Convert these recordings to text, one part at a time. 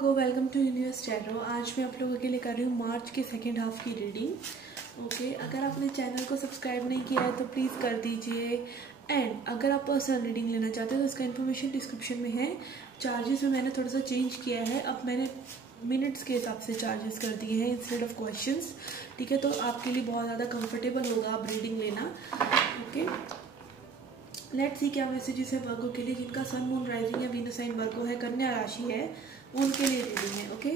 Virgo, welcome to Universe Tarot. आज मैं आप लोगों के लिए कर रही हूँ मार्च के सेकेंड हाफ की रीडिंग। ओके, अगर आपने चैनल को सब्सक्राइब नहीं किया है तो प्लीज़ कर दीजिए। एंड अगर आप पर्सनल रीडिंग लेना चाहते हैं तो इसका इन्फॉर्मेशन डिस्क्रिप्शन में है। चार्जेस में मैंने थोड़ा सा चेंज किया है, अब मैंने मिनट्स के हिसाब से चार्जेस कर दिए हैं इंस्टेड ऑफ क्वेश्चंस। ठीक है, तो आपके लिए बहुत ज़्यादा कंफर्टेबल होगा आप रीडिंग लेना। ओके, लेट्स सी क्या मैसेजेस है वर्गो के लिए जिनका सन मून राइजिंग या वीनस साइन वर्गो है, कन्या राशि है, उनके लिए रीडिंग है। Okay,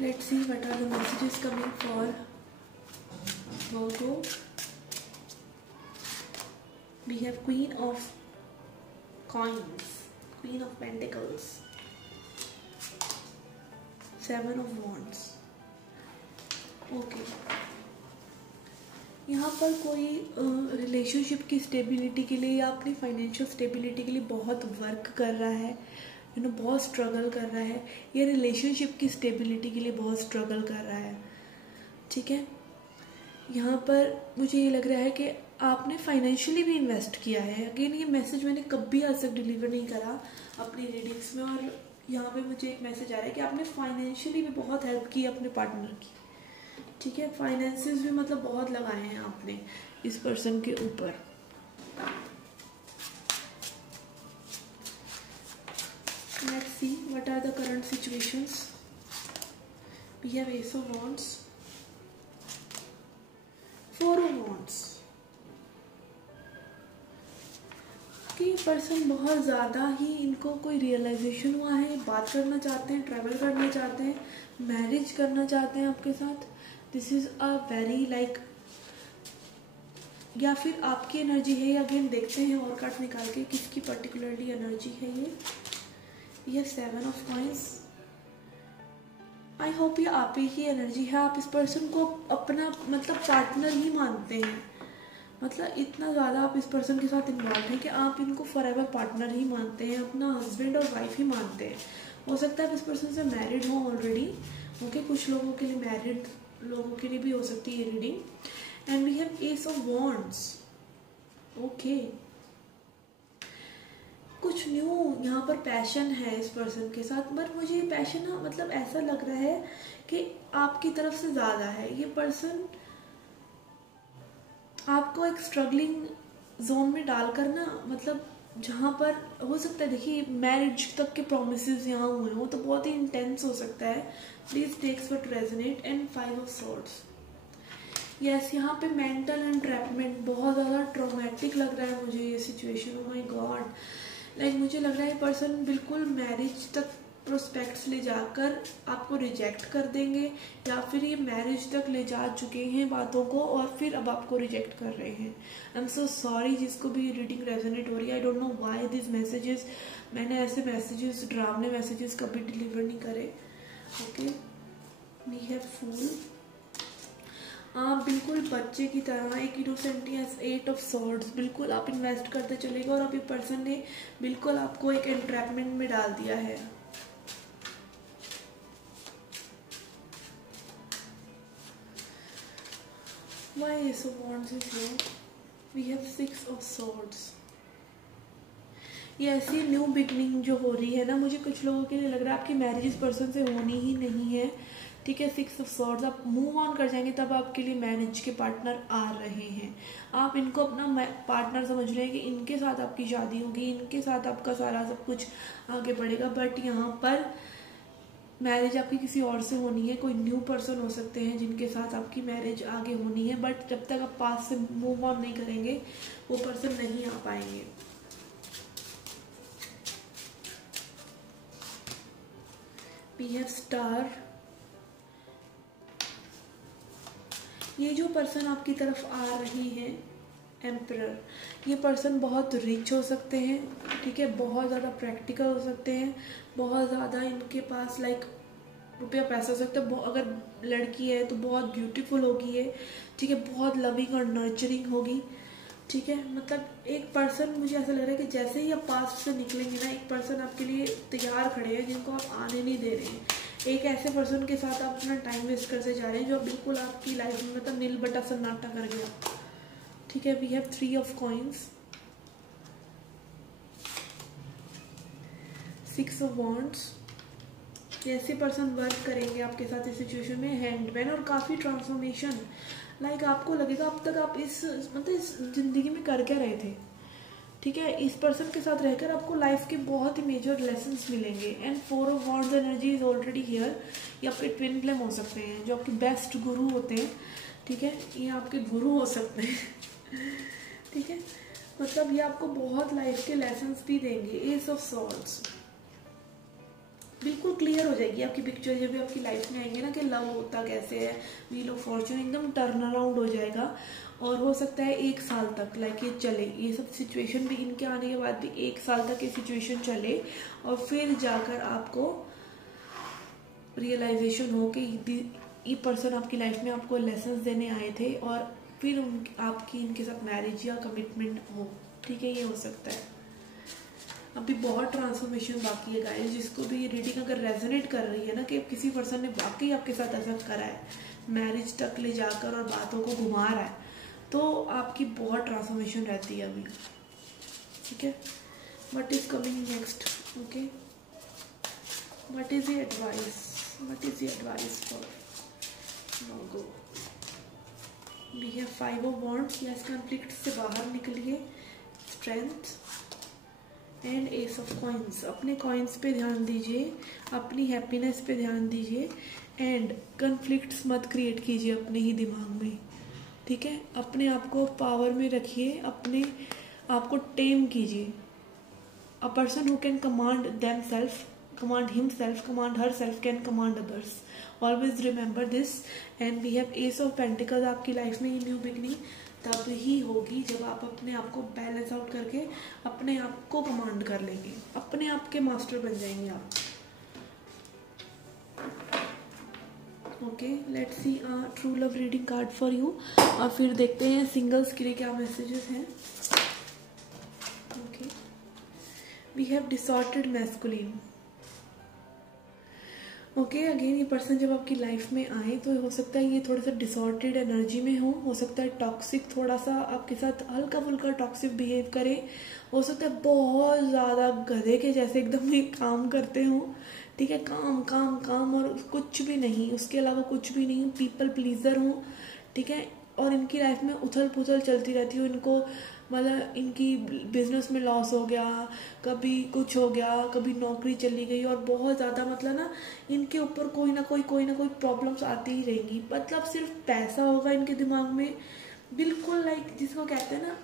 let's see what are the messages coming for Virgo. We have queen of coins, queen of pentacles, seven of wands. Okay, यहाँ पर कोई रिलेशनशिप की स्टेबिलिटी के लिए या अपनी फाइनेंशियल स्टेबिलिटी के लिए बहुत वर्क कर रहा है, बहुत स्ट्रगल कर रहा है। ये रिलेशनशिप की स्टेबिलिटी के लिए बहुत स्ट्रगल कर रहा है। ठीक है, यहाँ पर मुझे ये लग रहा है कि आपने फाइनेंशियली भी इन्वेस्ट किया है। अगेन ये मैसेज मैंने कभी आज तक डिलीवर नहीं करा अपनी रीडिंग्स में, और यहाँ पे मुझे एक मैसेज आ रहा है कि आपने फाइनेंशियली भी बहुत हेल्प की अपने पार्टनर की। ठीक है, फाइनेंसेस भी मतलब बहुत लगाए हैं आपने इस पर्सन के ऊपर। Let's see what are the current situations. We have ace of wands, four of wands. कि पर्सन बहुत ज़्यादा ही इनको कोई रियलाइजेशन हुआ है, बात करना चाहते हैं, ट्रैवल करना चाहते हैं, मैरिज करना चाहते हैं आपके साथ। This is a very like, या फिर आपकी एनर्जी है, या अगेन देखते हैं और कार्ड निकाल के किसकी पर्टिकुलरली एनर्जी है। ये seven of coins. I hope ये आप ही की एनर्जी है। आप इस पर्सन को अपना मतलब पार्टनर ही मानते हैं, मतलब इतना ज़्यादा आप इस पर्सन के साथ इन्वॉल्व हैं कि आप इनको फॉरएवर पार्टनर ही मानते हैं, अपना हस्बैंड और वाइफ ही मानते हैं। हो सकता है आप इस पर्सन से मैरिड हो ऑलरेडी। ओके, कुछ लोगों के लिए मैरिड लोगों के लिए भी हो सकती है ये reading. And we have ace of wands. Okay, कुछ न्यू यहाँ पर पैशन है इस पर्सन के साथ, बट मुझे ये पैशन ना मतलब ऐसा लग रहा है कि आपकी तरफ से ज़्यादा है। ये पर्सन आपको एक स्ट्रगलिंग जोन में डालकर ना, मतलब जहाँ पर हो सकता है, देखिए मैरिज तक के प्रोमिसेस यहाँ हुए हो तो बहुत ही इंटेंस हो सकता है। Please takes what resonate. And five of swords. Yes, यहाँ पे मेंटल एंट्रैपमेंट बहुत ज़्यादा ट्रॉमेटिक लग रहा है मुझे ये situation. Oh my God, like मुझे लग रहा है पर्सन बिल्कुल मैरिज तक प्रोस्पेक्ट्स ले जाकर आपको रिजेक्ट कर देंगे, या फिर ये मैरिज तक ले जा चुके हैं बातों को और फिर अब आपको रिजेक्ट कर रहे हैं। आई एम सो सॉरी जिसको भी रीडिंग रेजोनेट हो रही है। I don't know why this messages, मैंने ऐसे मैसेजेस, ड्रावने मैसेजेस कभी डिलीवर नहीं करे। ओके, वी हैव फूल। आप बिल्कुल बच्चे की तरह एक इनोसेंटनेस, एट ऑफ सॉर्ड्स, बिल्कुल आप इन्वेस्ट करते चलेगा और अब ये पर्सन ने बिल्कुल आपको एक एंट्रैपमेंट में डाल दिया है। Why Ace of Wands is here? We have Six of Swords. ये ऐसी न्यू बिगनिंग जो हो रही है ना, मुझे कुछ लोगों के लिए लग रहा है आपकी मैरिज इस पर्सन से होनी ही नहीं है। ठीक है, सिक्स ऑफ सॉर्ड्स, आप मूव ऑन कर जाएंगे तब आपके लिए मैरिज के पार्टनर आ रहे हैं। आप इनको अपना पार्टनर समझ रहे हैं कि इनके साथ आपकी शादी होगी, इनके साथ आपका सारा सब कुछ आगे बढ़ेगा। बट यहाँ पर मैरिज आपकी किसी और से होनी है। कोई न्यू पर्सन हो सकते हैं जिनके साथ आपकी मैरिज आगे होनी है, बट जब तक आप पास से मूव ऑन नहीं करेंगे वो पर्सन नहीं आ पाएंगे। We have star. ये जो पर्सन आपकी तरफ आ रही है, एम्परर, ये पर्सन बहुत रिच हो सकते हैं। ठीक है, बहुत ज़्यादा प्रैक्टिकल हो सकते हैं, बहुत ज़्यादा इनके पास लाइक रुपया पैसा हो सकता है। अगर लड़की है तो बहुत ब्यूटीफुल होगी ये। ठीक है, बहुत लविंग और नर्चरिंग होगी। ठीक है, मतलब एक पर्सन, मुझे ऐसा लग रहा है कि जैसे ही आप पास्ट से निकलेंगे ना, एक पर्सन आपके लिए तैयार खड़े हैं जिनको आप आने नहीं दे रहे हैं। एक ऐसे पर्सन के साथ आप अपना टाइम वेस्ट करते जा रहे हैं जो बिल्कुल आपकी लाइफ में मतलब नील बटा सन्नाटा कर गया। ठीक है, we have three of coins, six of wands, कैसे पर्सन वर्क करेंगे आपके साथ इस सिचुएशन में, हैंडमैन, और काफ़ी ट्रांसफॉर्मेशन। लाइक आपको लगेगा अब तक आप इस मतलब इस जिंदगी में कर क्या रहे थे, ठीक है। इस पर्सन के साथ रहकर आपको लाइफ के बहुत ही मेजर लेसन्स मिलेंगे। And 4 of wands energy is already here. ये आपके ट्विन फ्लेम हो सकते हैं, जो आपके बेस्ट गुरु होते हैं, ठीक है। ये आपके गुरु हो सकते हैं ठीक है। मतलब ये आपको बहुत लाइफ के लेसन्स भी देंगे। एस ऑफ सॉर्ड्स, बिल्कुल क्लियर हो जाएगी आपकी पिक्चर जब भी आपकी लाइफ में आएंगे ना कि लव होता कैसे है। व्हील ऑफ फॉर्चून एकदम टर्न अराउंड हो जाएगा, और हो सकता है 1 साल तक लाइक ये चले। ये सब सिचुएशन भी इनके आने के बाद भी 1 साल तक ये सिचुएशन चले, और फिर जाकर आपको रियलाइजेशन हो कि ये पर्सन आपकी लाइफ में आपको लेसन्स देने आए थे, और फिर आपकी इनके साथ मैरिज या कमिटमेंट हो, ठीक है। ये हो सकता है। अभी बहुत ट्रांसफॉर्मेशन बाकी है गाइस। जिसको भी ये रीडिंग अगर रेजोनेट कर रही है ना कि किसी पर्सन ने वाकई आपके साथ ऐसा करा है, मैरिज तक ले जाकर और बातों को घुमा रहा है, तो आपकी बहुत ट्रांसफॉर्मेशन रहती है अभी, ठीक है। What is coming next, okay. What is the advice, what is the advice for no go. We have 5 of wands. Yes, conflict से बाहर निकलिए, strength and ace of coins. अपने कॉइन्स पे ध्यान दीजिए, अपनी हैप्पीनेस पे ध्यान दीजिए, एंड कन्फ्लिक्ट्स मत क्रिएट कीजिए अपने ही दिमाग में, ठीक है। अपने आप को पावर में रखिए, अपने आप को टेम कीजिए। A person who can command them self, command himself, command her self, can command others. Always remember this. And we have ace of pentacles. आपकी लाइफ में ये न्यू बिगनिंग तब ही होगी जब आप अपने आप को बैलेंस आउट करके अपने आप को कमांड कर लेंगे, अपने आप के मास्टर बन जाएंगे आप, okay. Let's C true love reading card for you, और फिर देखते हैं सिंगल्स के लिए क्या मैसेजेस हैं, okay. We have disordered masculine, okay. Again ये पर्सन जब आपकी लाइफ में आए तो हो सकता है ये थोड़ा सा डिसऑर्डर्ड एनर्जी में हो सकता है टॉक्सिक, थोड़ा सा आपके साथ हल्का फुल्का टॉक्सिक बिहेव करे, हो सकता है बहुत ज़्यादा गधे के जैसे एकदम ही काम करते हो, ठीक है। काम काम काम और कुछ भी नहीं, उसके अलावा कुछ भी नहीं। पीपल प्लीजर हो, ठीक है। और इनकी लाइफ में उथल पुथल चलती रहती हो। इनको मतलब इनकी बिजनेस में लॉस हो गया, कभी कुछ हो गया, कभी नौकरी चली गई, और बहुत ज़्यादा मतलब ना इनके ऊपर कोई ना कोई प्रॉब्लम्स आती ही रहेंगी। मतलब सिर्फ पैसा होगा इनके दिमाग में, बिल्कुल लाइक जिसको कहते हैं ना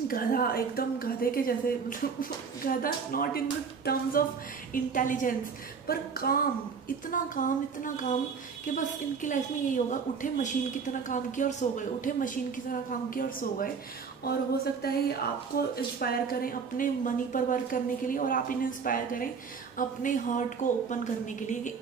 गधा, एकदम गधे के जैसे, मतलब गधा not in the terms of intelligence, पर काम, इतना काम कि बस इनकी लाइफ में यही होगा, उठे मशीन की तरह काम किया और सो गए, उठे मशीन की तरह काम किया और सो गए। और हो सकता है ये आपको इंस्पायर करें अपने मनी पर वर्क करने के लिए, और आप इन्हें इंस्पायर करें अपने हार्ट को ओपन करने के लिए कि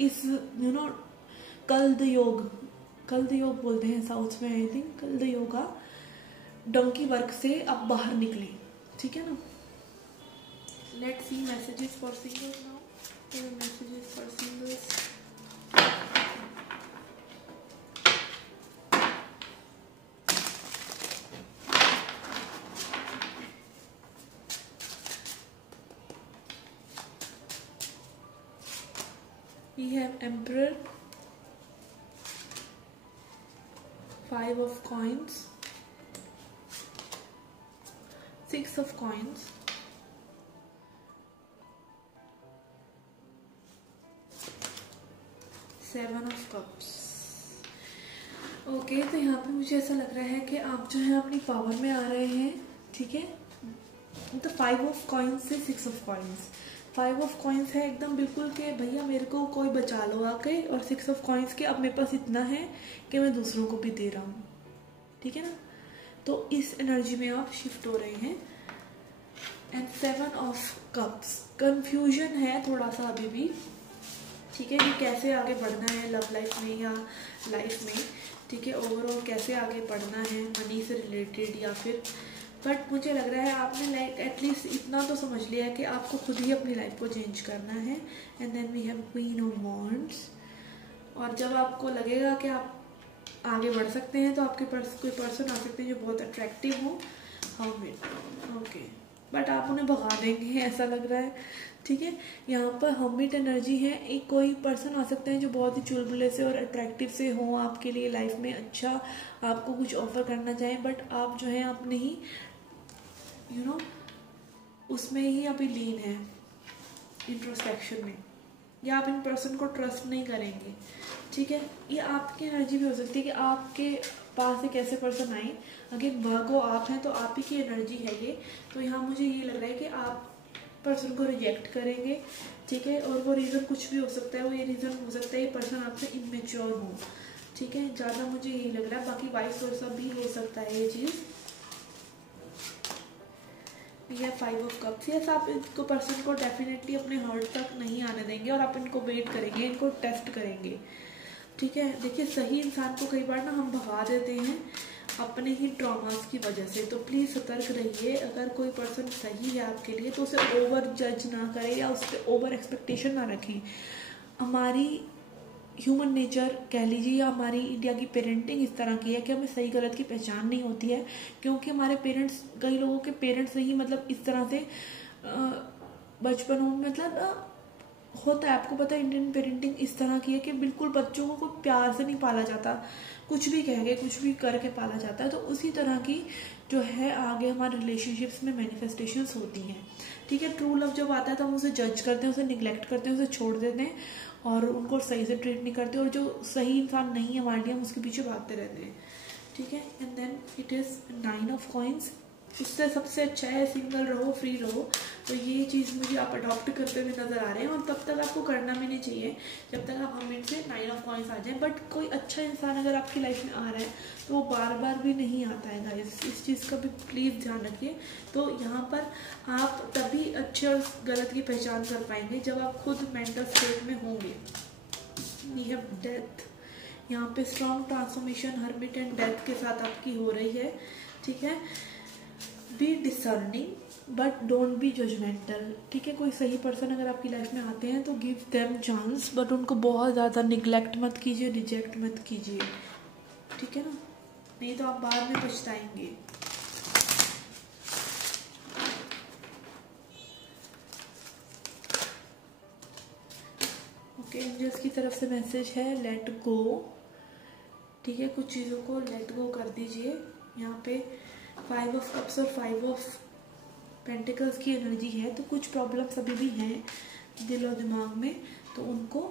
इस यू नो कल्द योग बोलते हैं साउथ में, I think called yoga Dunki work से आप बाहर निकले, ठीक है ना। Let's see messages for singles now, messages for singles. We have Emperor, 5 of coins, 6 of coins, 7 of cups, okay. तो यहाँ पे मुझे ऐसा लग रहा है कि आप जो है अपनी पावर में आ रहे हैं, ठीक है। तो 5 ऑफ कॉइन्स से 6 ऑफ कॉइन्स, 5 ऑफ कॉइन्स है एकदम बिल्कुल के भैया मेरे को कोई बचा लो आके, और 6 ऑफ कॉइन्स के अब मेरे पास इतना है कि मैं दूसरों को भी दे रहा हूँ, ठीक है ना। तो इस एनर्जी में आप शिफ्ट हो रहे हैं। एंड 7 ऑफ कप्स, कंफ्यूजन है थोड़ा सा अभी भी, ठीक है, कि कैसे आगे बढ़ना है लव लाइफ में या लाइफ में, ठीक है। ओवरऑल कैसे आगे बढ़ना है मनी से रिलेटेड या फिर, बट मुझे लग रहा है आपने लाइक एटलीस्ट इतना तो समझ लिया है कि आपको खुद ही अपनी लाइफ को चेंज करना है। And then we have queen of wands, और जब आपको लगेगा कि आप आगे बढ़ सकते हैं तो आपके पास कोई पर्सन आ सकते हैं जो बहुत अट्रैक्टिव हो। How met, okay. बट आप उन्हें भगा देंगे ऐसा लग रहा है, ठीक है। यहाँ पर हर्मिट एनर्जी है, एक कोई पर्सन आ सकते हैं जो बहुत ही चुलबुले से और अट्रैक्टिव से हो आपके लिए लाइफ में, अच्छा आपको कुछ ऑफर करना चाहें, बट आप जो है आप नहीं उसमें ही अभी लीन है, इंट्रोस्पेक्शन में, या आप इन पर्सन को ट्रस्ट नहीं करेंगे, ठीक है। ये आपकी एनर्जी भी हो सकती है कि आपके पास एक ऐसे पर्सन आए, अगर भागो आप हैं तो आप ही की एनर्जी है ये। तो यहाँ मुझे ये लग रहा है कि आप पर्सन को रिजेक्ट करेंगे, ठीक है। और वो रीज़न कुछ भी हो सकता है, वो ये रीज़न हो सकता है ये पर्सन आपसे इमेच्योर हो, ठीक है। ज़्यादा मुझे यही लग रहा है, बाकी वाइस वर्सा भी हो सकता है ये चीज़। ये 5 ऑफ कप्स, यस आप इनको पर्सन को डेफिनेटली अपने हार्ट तक नहीं आने देंगे और आप इनको वेट करेंगे, इनको टेस्ट करेंगे, ठीक है। देखिए सही इंसान को कई बार ना हम भगा देते हैं अपने ही ट्रॉमास की वजह से, तो प्लीज़ सतर्क रहिए। अगर कोई पर्सन सही है आपके लिए तो उसे ओवर जज ना करें या उस पर ओवर एक्सपेक्टेशन ना रखें। हमारी ह्यूमन नेचर कह लीजिए या हमारी इंडिया की पेरेंटिंग इस तरह की है कि हमें सही गलत की पहचान नहीं होती है, क्योंकि हमारे पेरेंट्स, कई लोगों के पेरेंट्स नहीं मतलब इस तरह से बचपन में मतलब होता है, आपको पता है इंडियन पेरेंटिंग इस तरह की है कि बिल्कुल बच्चों को कोई प्यार से नहीं पाला जाता, कुछ भी कह के कुछ भी करके पाला जाता है। तो उसी तरह की जो है आगे हमारे रिलेशनशिप्स में मैनिफेस्टेशंस होती हैं, ठीक है। ट्रू लव जब आता है तो हम उसे जज करते हैं, उसे निगलेक्ट करते हैं, उसे छोड़ देते हैं और उनको सही से ट्रीट नहीं करते, और जो सही इंसान नहीं है हमारे लिए हम उसके पीछे भागते रहते हैं, ठीक है। And then it is 9 of coins, उससे सबसे अच्छा है सिंगल रहो, फ्री रहो। तो ये चीज़ मुझे आप अडॉप्ट करते हुए नज़र आ रहे हैं, और तब तक आपको करना भी नहीं चाहिए जब तक आप हमें से 9 ऑफ कॉइंस आ जाए। बट कोई अच्छा इंसान अगर आपकी लाइफ में आ रहा है तो वो बार बार भी नहीं आता है गाइस, इस चीज़ का भी प्लीज़ ध्यान रखिए। तो यहाँ पर आप तभी अच्छे और गलत की पहचान कर पाएंगे जब आप खुद मेंटल स्टेट में होंगे। वी हैव डेथ, यहाँ पे strong transformation hermit and death के साथ आपकी हो रही है, ठीक है। Be discerning but don't be judgemental, ठीक है। कोई सही पर्सन अगर आपकी लाइफ में आते हैं तो गिव देम चांस, बट उनको बहुत ज़्यादा निगलेक्ट मत कीजिए, रिजेक्ट मत कीजिए, ठीक है ना, नहीं तो आप बाद में पछताएंगे। ओके, एंजल्स की तरफ से मैसेज है लेट गो, ठीक है। कुछ चीज़ों को लेट गो कर दीजिए। यहाँ पे 5 ऑफ कप्स और 5 ऑफ पेंटिकल्स की एनर्जी है, तो कुछ प्रॉब्लम्स अभी भी हैं दिल और दिमाग में, तो उनको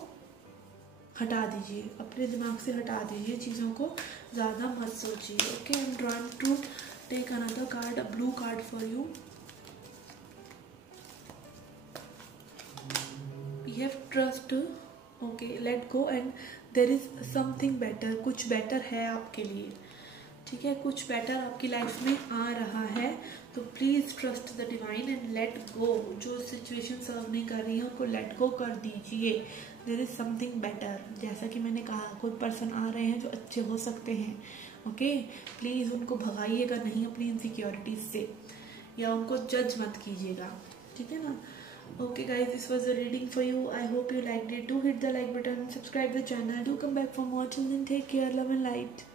हटा दीजिए, अपने दिमाग से हटा दीजिए, चीज़ों को ज़्यादा मत सोचिए। Okay, I am drawing to take another card, a blue card for you. You have trust, okay, let go and there is something better, कुछ बेटर है आपके लिए, ठीक है। कुछ बेटर आपकी लाइफ में आ रहा है, तो please trust the divine and let go. जो सिचुएशन सर्व नहीं कर रही है उनको लेट गो कर दीजिए। देयर इज़ समथिंग बेटर, जैसा कि मैंने कहा कुछ पर्सन आ रहे हैं जो अच्छे हो सकते हैं, ओके। प्लीज़ उनको भगाइएगा नहीं अपनी इनसिक्योरिटीज से, या उनको जज मत कीजिएगा, ठीक है ना। Okay guys, this was a reading for you. I hope you liked it. Do hit the like button, subscribe the channel, do come back for more. Till then, take care, love and light.